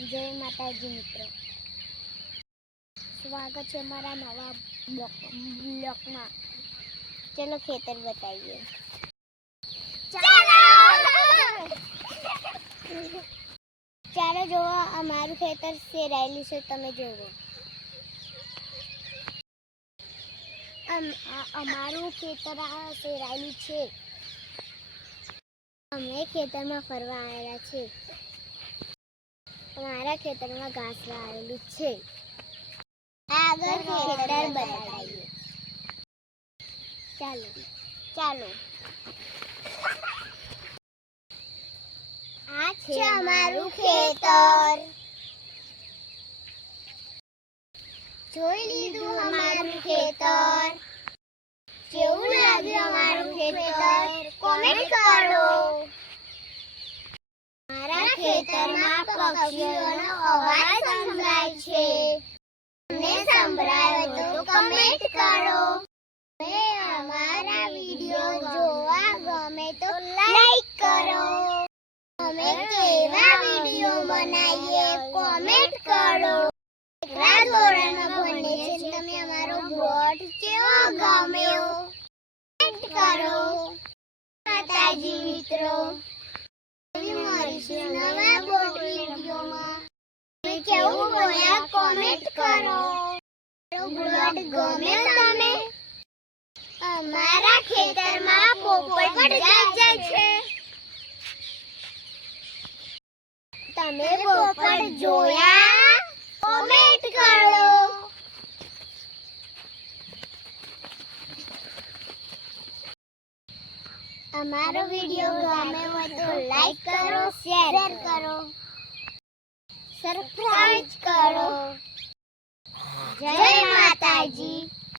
જય માતાજી મિત્રો, સ્વાગત છે મારા નવા બ્લોગમાં। ચલો ખેતર બતાવીએ। ચાલો જોવો, અમારું ખેતર સેરાયેલું છે, તમે જોવો। અમારું ખેતર સેરાયેલું છે। અમે ખેતરમાં ફરવા આવેલા છે। हमारा खेतर में घास आवेलू छे। आगे खेतर बताइए। चलो चलो आ छे हमारू खेतर। જોઈ લીધું हमारू खेतर। કેવું લાગ્યું हमारू खेतर? કમેન્ટ કરો। हमारा ખેતરમાં પક્ષીઓનો અવાજ સંભળાય છે। તમને સંભળાયો તો કમેન્ટ કરો। અને અમારા વિડિયો જોવા ગમે તો લાઈક કરો। અમે કેવા વિડિયો બનાવીએ કોમેન્ટ કરો। કેટલા ધોરણમાં ભણે છે તમે? અમારો બોર્ડ કેવો ગમ્યો કમેન્ટ કરો। માતાજી મિત્રો, નવા બોર્ડ વિડિયોમાં કેવું બોલ્યા કોમેન્ટ કરો। બોર્ડ ગમ્યો તમે? અમારા ખેતરમાં પોપટ જાય છે। તમે પોપટ જોયા? કોમેન્ટ કરો। અમારો વિડિયો ગમે હોય તો લાઈક કરો, શેર કરો, સબસ્ક્રાઇબ કરો। જય માતાજી।